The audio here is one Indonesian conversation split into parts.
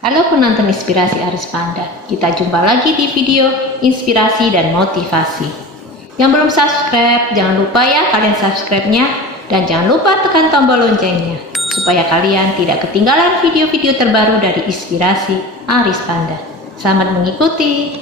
Halo penonton Inspirasi Aris Panda, kita jumpa lagi di video inspirasi dan motivasi. Yang belum subscribe, jangan lupa ya kalian subscribe-nya, dan jangan lupa tekan tombol loncengnya supaya kalian tidak ketinggalan video-video terbaru dari Inspirasi Aris Panda. Selamat mengikuti.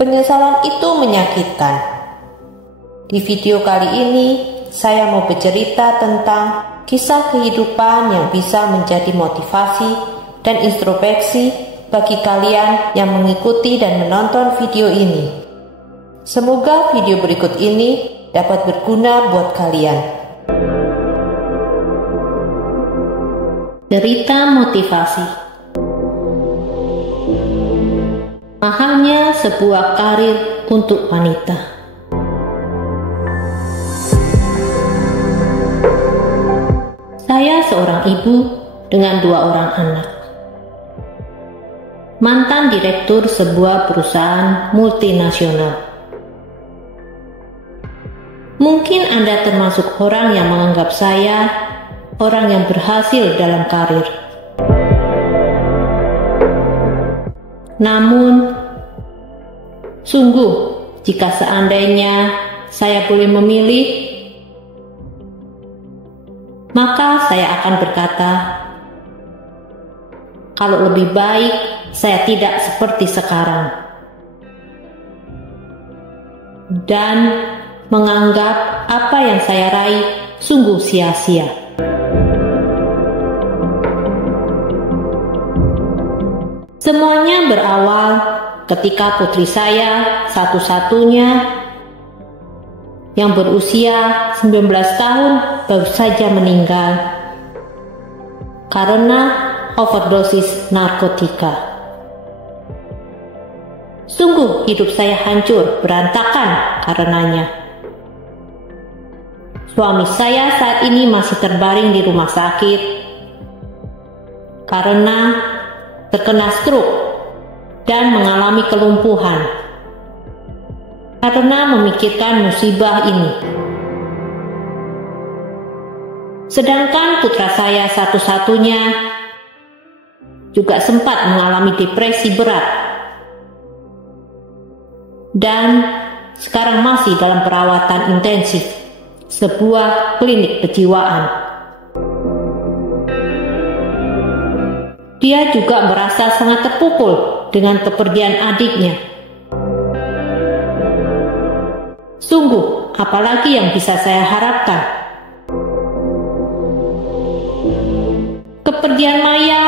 Penyesalan itu menyakitkan. Di video kali ini, saya mau bercerita tentang kisah kehidupan yang bisa menjadi motivasi dan introspeksi bagi kalian yang mengikuti dan menonton video ini. Semoga video berikut ini dapat berguna buat kalian. Cerita motivasi. Mahalnya sebuah karir untuk wanita. Saya seorang ibu dengan 2 orang anak. Mantan direktur sebuah perusahaan multinasional. Mungkin Anda termasuk orang yang menganggap saya orang yang berhasil dalam karir. Namun, sungguh jika seandainya saya boleh memilih, maka saya akan berkata, kalau lebih baik saya tidak seperti sekarang, dan menganggap apa yang saya raih sungguh sia-sia. Semuanya berawal ketika putri saya satu-satunya yang berusia 19 tahun baru saja meninggal karena overdosis narkotika. Sungguh hidup saya hancur berantakan karenanya. Suami saya saat ini masih terbaring di rumah sakit karena terkena stroke dan mengalami kelumpuhan karena memikirkan musibah ini. Sedangkan putra saya satu-satunya juga sempat mengalami depresi berat dan sekarang masih dalam perawatan intensif sebuah klinik kejiwaan. Dia juga merasa sangat terpukul dengan kepergian adiknya. Sungguh, apalagi yang bisa saya harapkan? Kepergian Maya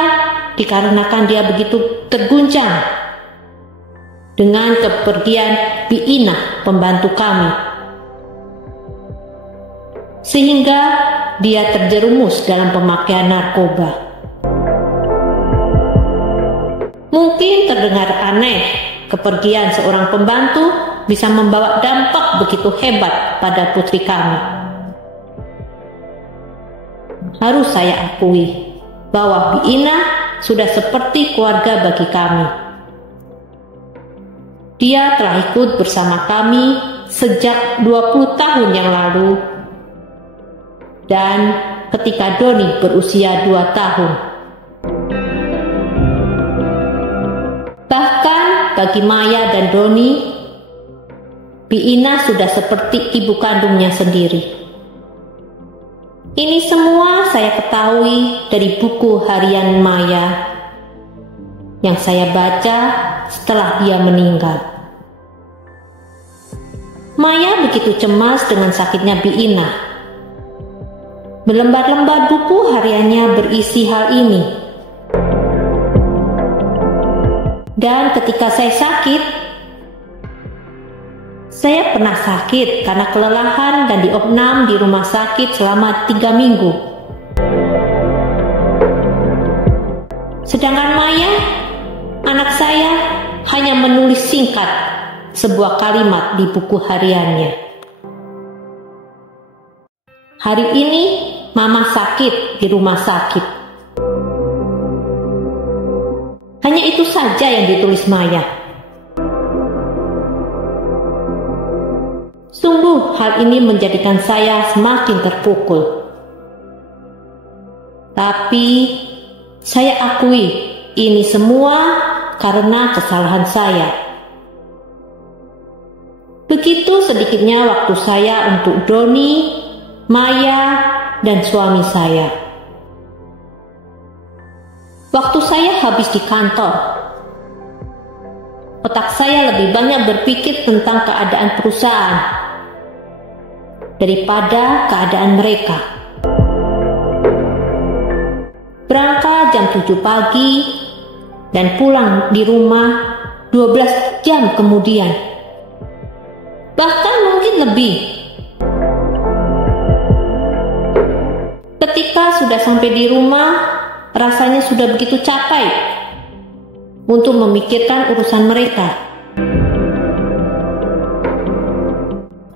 dikarenakan dia begitu terguncang dengan kepergian Biina, pembantu kami, sehingga dia terjerumus dalam pemakaian narkoba. Mungkin terdengar aneh, kepergian seorang pembantu bisa membawa dampak begitu hebat pada putri kami. Harus saya akui bahwa Biina sudah seperti keluarga bagi kami. Dia telah ikut bersama kami sejak 20 tahun yang lalu, dan ketika Doni berusia 2 tahun. Bagi Maya dan Doni, Biina sudah seperti ibu kandungnya sendiri. Ini semua saya ketahui dari buku harian Maya yang saya baca setelah dia meninggal. Maya begitu cemas dengan sakitnya Biina. Berlembar-lembar buku hariannya berisi hal ini. Dan ketika saya sakit, saya pernah sakit karena kelelahan dan diopnam di rumah sakit selama 3 minggu. Sedangkan Maya, anak saya, hanya menulis singkat sebuah kalimat di buku hariannya. Hari ini Mama sakit di rumah sakit. Hanya itu saja yang ditulis Maya. Sungguh hal ini menjadikan saya semakin terpukul. Tapi saya akui ini semua karena kesalahan saya. Begitu sedikitnya waktu saya untuk Doni, Maya, dan suami saya. Waktu saya habis di kantor. Otak saya lebih banyak berpikir tentang keadaan perusahaan daripada keadaan mereka. Berangkat jam 7 pagi dan pulang di rumah 12 jam kemudian. Bahkan mungkin lebih. Ketika sudah sampai di rumah, rasanya sudah begitu capek untuk memikirkan urusan mereka.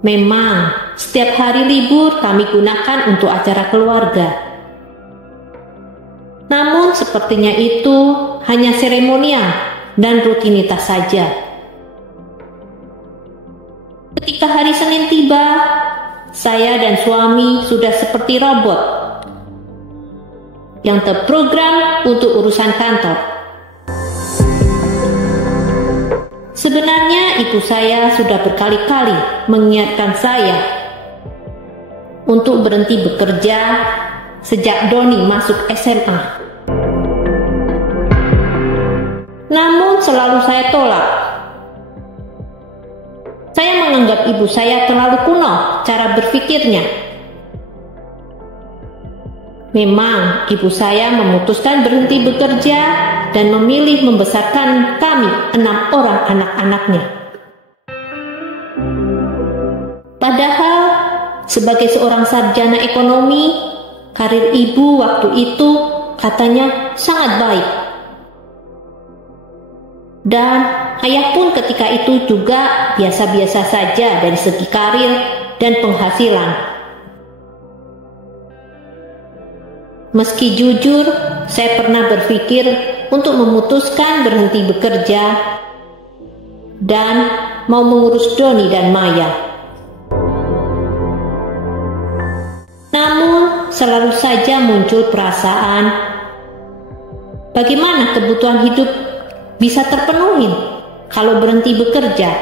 Memang, setiap hari libur kami gunakan untuk acara keluarga. Namun sepertinya itu hanya seremonial dan rutinitas saja. Ketika hari Senin tiba, saya dan suami sudah seperti robot yang terprogram untuk urusan kantor. Sebenarnya ibu saya sudah berkali-kali mengingatkan saya untuk berhenti bekerja sejak Doni masuk SMA. Namun selalu saya tolak. Saya menganggap ibu saya terlalu kuno cara berpikirnya. Memang ibu saya memutuskan berhenti bekerja dan memilih membesarkan kami 6 orang anak-anaknya. Padahal sebagai seorang sarjana ekonomi, karir ibu waktu itu katanya sangat baik. Dan ayah pun ketika itu juga biasa-biasa saja dari segi karir dan penghasilan. Meski jujur, saya pernah berpikir untuk memutuskan berhenti bekerja dan mau mengurus Doni dan Maya. Namun, selalu saja muncul perasaan, bagaimana kebutuhan hidup bisa terpenuhi kalau berhenti bekerja?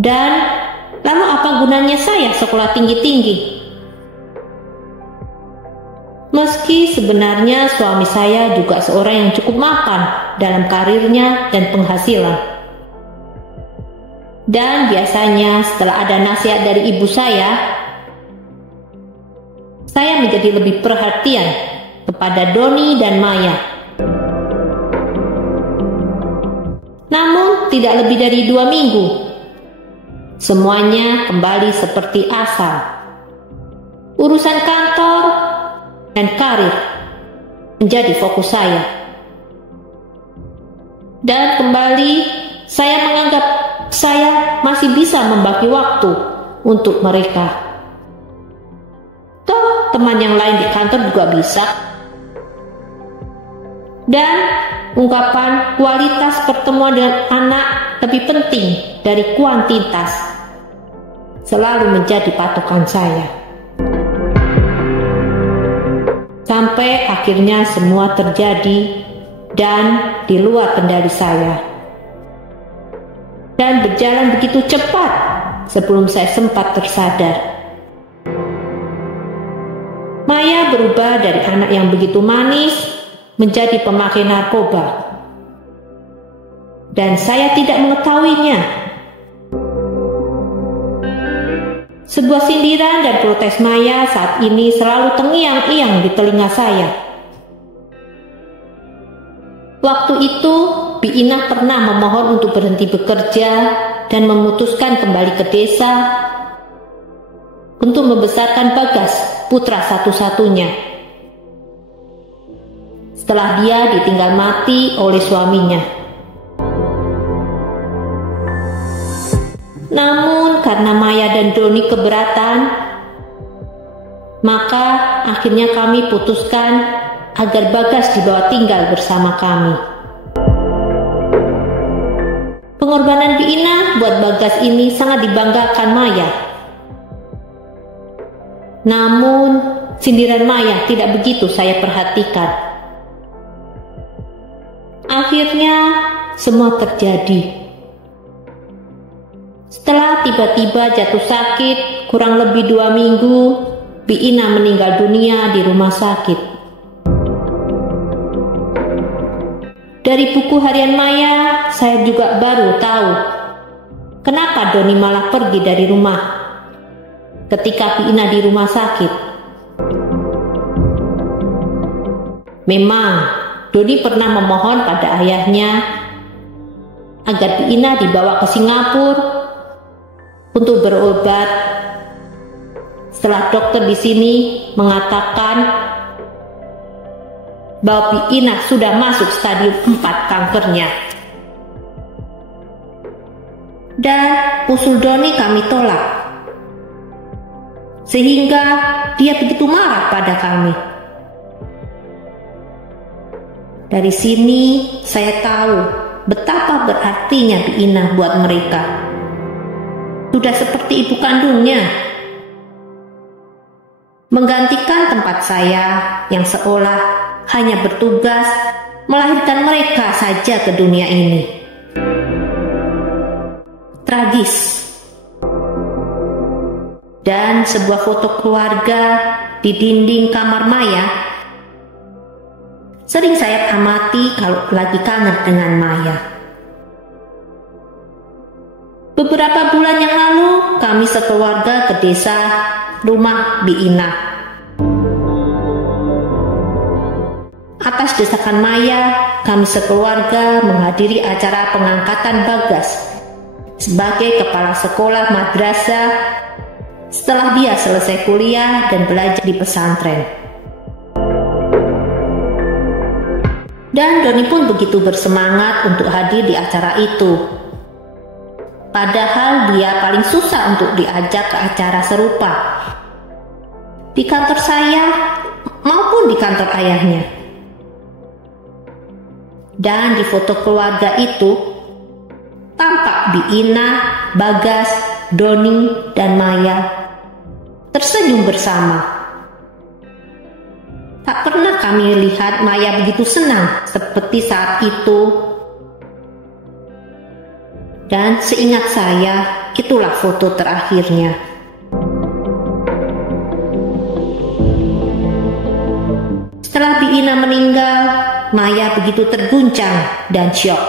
Dan lalu apa gunanya saya sekolah tinggi-tinggi? Meski sebenarnya suami saya juga seorang yang cukup mapan dalam karirnya dan penghasilan. Dan biasanya setelah ada nasihat dari ibu saya menjadi lebih perhatian kepada Doni dan Maya. Namun tidak lebih dari 2 minggu, semuanya kembali seperti asal. Urusan kantor dan karir menjadi fokus saya. Dan kembali saya menganggap saya masih bisa membagi waktu untuk mereka. Toh teman yang lain di kantor juga bisa. Dan ungkapan kualitas pertemuan dengan anak lebih penting dari kuantitas selalu menjadi patokan saya. Sampai akhirnya semua terjadi dan di luar kendali saya. Dan berjalan begitu cepat sebelum saya sempat tersadar. Maya berubah dari anak yang begitu manis menjadi pemakai narkoba. Dan saya tidak mengetahuinya. Sebuah sindiran dan protes Maya saat ini selalu terngiang-ngiang di telinga saya. Waktu itu, Biina pernah memohon untuk berhenti bekerja dan memutuskan kembali ke desa untuk membesarkan Bagas, putra satu-satunya. Setelah dia ditinggal mati oleh suaminya. Namun karena Maya dan Doni keberatan, maka akhirnya kami putuskan agar Bagas dibawa tinggal bersama kami. Pengorbanan Biina buat Bagas ini sangat dibanggakan Maya. Namun sindiran Maya tidak begitu saya perhatikan. Akhirnya semua terjadi. Setelah tiba-tiba jatuh sakit kurang lebih 2 minggu, Bi Ina meninggal dunia di rumah sakit. Dari buku harian Maya, saya juga baru tahu kenapa Doni malah pergi dari rumah ketika Bi Ina di rumah sakit. Memang Doni pernah memohon pada ayahnya agar Bi Ina dibawa ke Singapura untuk berobat. Setelah dokter di sini mengatakan bahwa Bi Ina sudah masuk stadium 4 kankernya. Dan usul Doni kami tolak, sehingga dia begitu marah pada kami. Dari sini saya tahu betapa berartinya Bi Ina buat mereka. Sudah seperti ibu kandungnya, menggantikan tempat saya yang seolah hanya bertugas melahirkan mereka saja ke dunia ini. Tragis. Dan sebuah foto keluarga di dinding kamar Maya sering saya amati kalau lagi kangen dengan Maya. Beberapa bulan yang lalu kami sekeluarga ke desa rumah Bi Ina. Atas desakan Maya, kami sekeluarga menghadiri acara pengangkatan Bagas sebagai kepala sekolah madrasah setelah dia selesai kuliah dan belajar di pesantren. Dan Doni pun begitu bersemangat untuk hadir di acara itu. Padahal dia paling susah untuk diajak ke acara serupa di kantor saya maupun di kantor ayahnya. Dan di foto keluarga itu tampak Bi Ina, Bagas, Doni, dan Maya tersenyum bersama. Tak pernah kami lihat Maya begitu senang seperti saat itu. Dan seingat saya, itulah foto terakhirnya. Setelah Bi Ina meninggal, Maya begitu terguncang dan syok.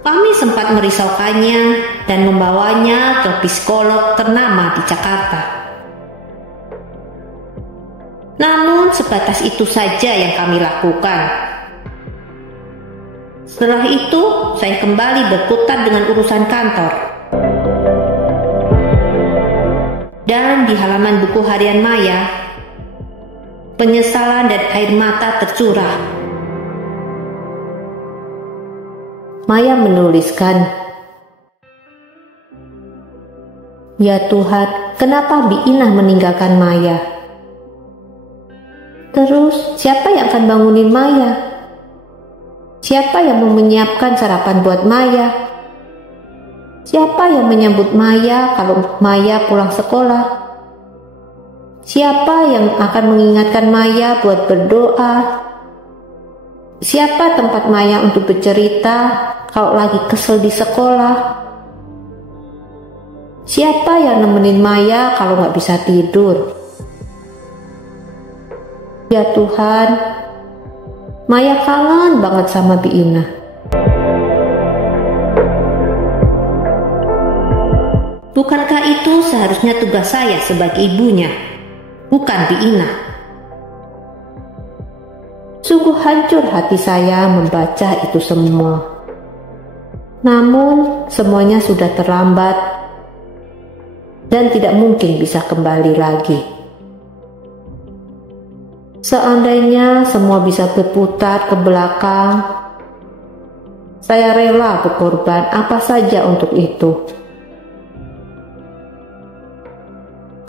Kami sempat merisaukannya dan membawanya ke psikolog ternama di Jakarta. Namun sebatas itu saja yang kami lakukan. Setelah itu, saya kembali berkutat dengan urusan kantor. Dan di halaman buku harian Maya, penyesalan dan air mata tercurah. Maya menuliskan, "Ya Tuhan, kenapa Bi Ina meninggalkan Maya? Terus siapa yang akan bangunin Maya? Siapa yang mau menyiapkan sarapan buat Maya? Siapa yang menyambut Maya kalau Maya pulang sekolah? Siapa yang akan mengingatkan Maya buat berdoa? Siapa tempat Maya untuk bercerita kalau lagi kesel di sekolah? Siapa yang nemenin Maya kalau gak bisa tidur? Ya Tuhan, Maya kangen banget sama Bi Ina." Bukankah itu seharusnya tugas saya sebagai ibunya, bukan Bi Ina? Sungguh hancur hati saya membaca itu semua. Namun semuanya sudah terlambat dan tidak mungkin bisa kembali lagi. Seandainya semua bisa berputar ke belakang, saya rela berkorban apa saja untuk itu.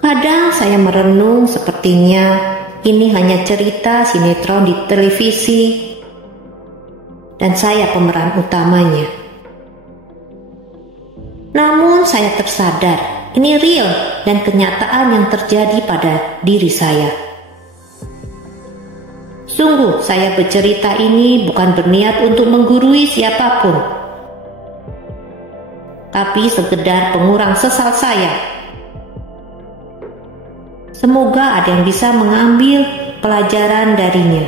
Kadang saya merenung sepertinya ini hanya cerita sinetron di televisi dan saya pemeran utamanya. Namun saya tersadar ini real dan kenyataan yang terjadi pada diri saya. Sungguh saya bercerita ini bukan berniat untuk menggurui siapapun, tapi sekedar pengurang sesal saya. Semoga ada yang bisa mengambil pelajaran darinya.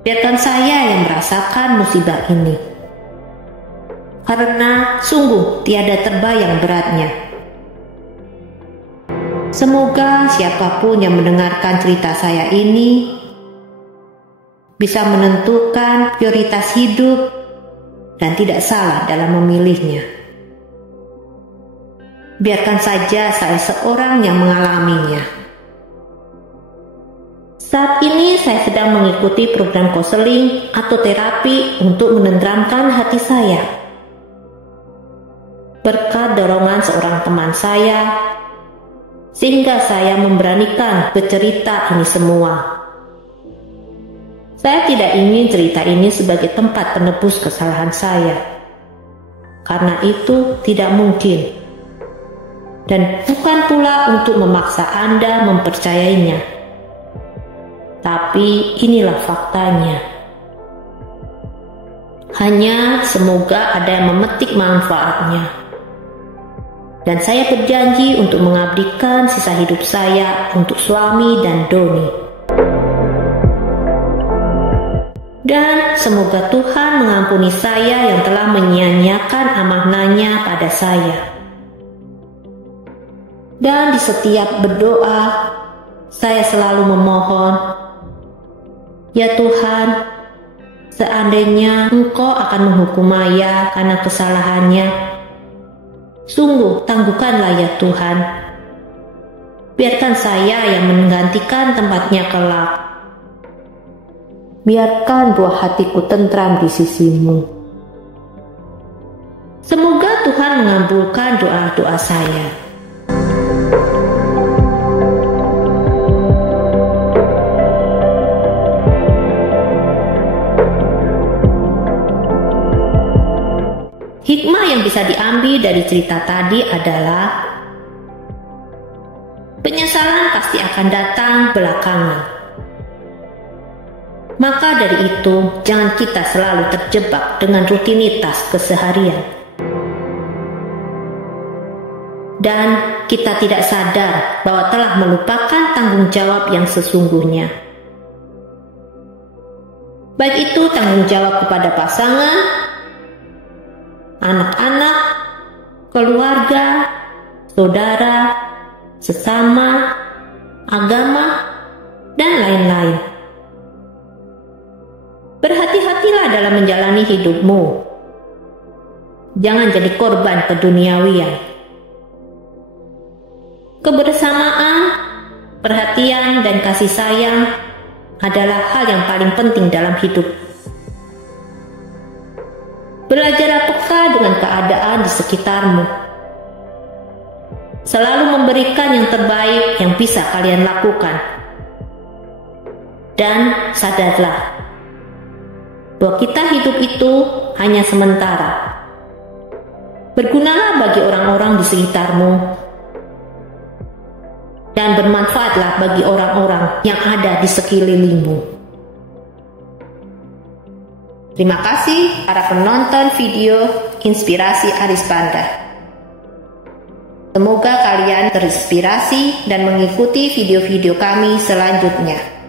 Biarkan saya yang merasakan musibah ini, karena sungguh tiada terbayang beratnya. Semoga siapapun yang mendengarkan cerita saya ini bisa menentukan prioritas hidup dan tidak salah dalam memilihnya. Biarkan saja saya seorang yang mengalaminya. Saat ini saya sedang mengikuti program konseling atau terapi untuk menenteramkan hati saya. Berkat dorongan seorang teman saya, sehingga saya memberanikan bercerita ini semua. Saya tidak ingin cerita ini sebagai tempat penebus kesalahan saya, karena itu tidak mungkin, dan bukan pula untuk memaksa Anda mempercayainya. Tapi inilah faktanya. Hanya semoga ada yang memetik manfaatnya. Dan saya berjanji untuk mengabdikan sisa hidup saya untuk suami dan Doni. Dan semoga Tuhan mengampuni saya yang telah menyia-nyiakan amanahnya pada saya. Dan di setiap berdoa, saya selalu memohon, ya Tuhan, seandainya Engkau akan menghukum Maya karena kesalahannya, sungguh tangguhkanlah ya Tuhan. Biarkan saya yang menggantikan tempatnya kelak. Biarkan buah hatiku tentram di sisi-Mu. Semoga Tuhan mengabulkan doa-doa saya. Hikmah yang bisa diambil dari cerita tadi adalah penyesalan pasti akan datang belakangan. Maka dari itu, jangan kita selalu terjebak dengan rutinitas keseharian. Dan kita tidak sadar bahwa telah melupakan tanggung jawab yang sesungguhnya. Baik itu tanggung jawab kepada pasangan, anak-anak, keluarga, saudara, sesama, agama, dan lain-lain. Berhati-hatilah dalam menjalani hidupmu. Jangan jadi korban keduniawian. Kebersamaan, perhatian, dan kasih sayang adalah hal yang paling penting dalam hidup. Belajar peka dengan keadaan di sekitarmu. Selalu memberikan yang terbaik yang bisa kalian lakukan. Dan sadarlah bahwa kita hidup itu hanya sementara. Bergunalah bagi orang-orang di sekitarmu dan bermanfaatlah bagi orang-orang yang ada di sekelilingmu. Terima kasih para penonton video Inspirasi Arispanda. Semoga kalian terinspirasi dan mengikuti video-video kami selanjutnya.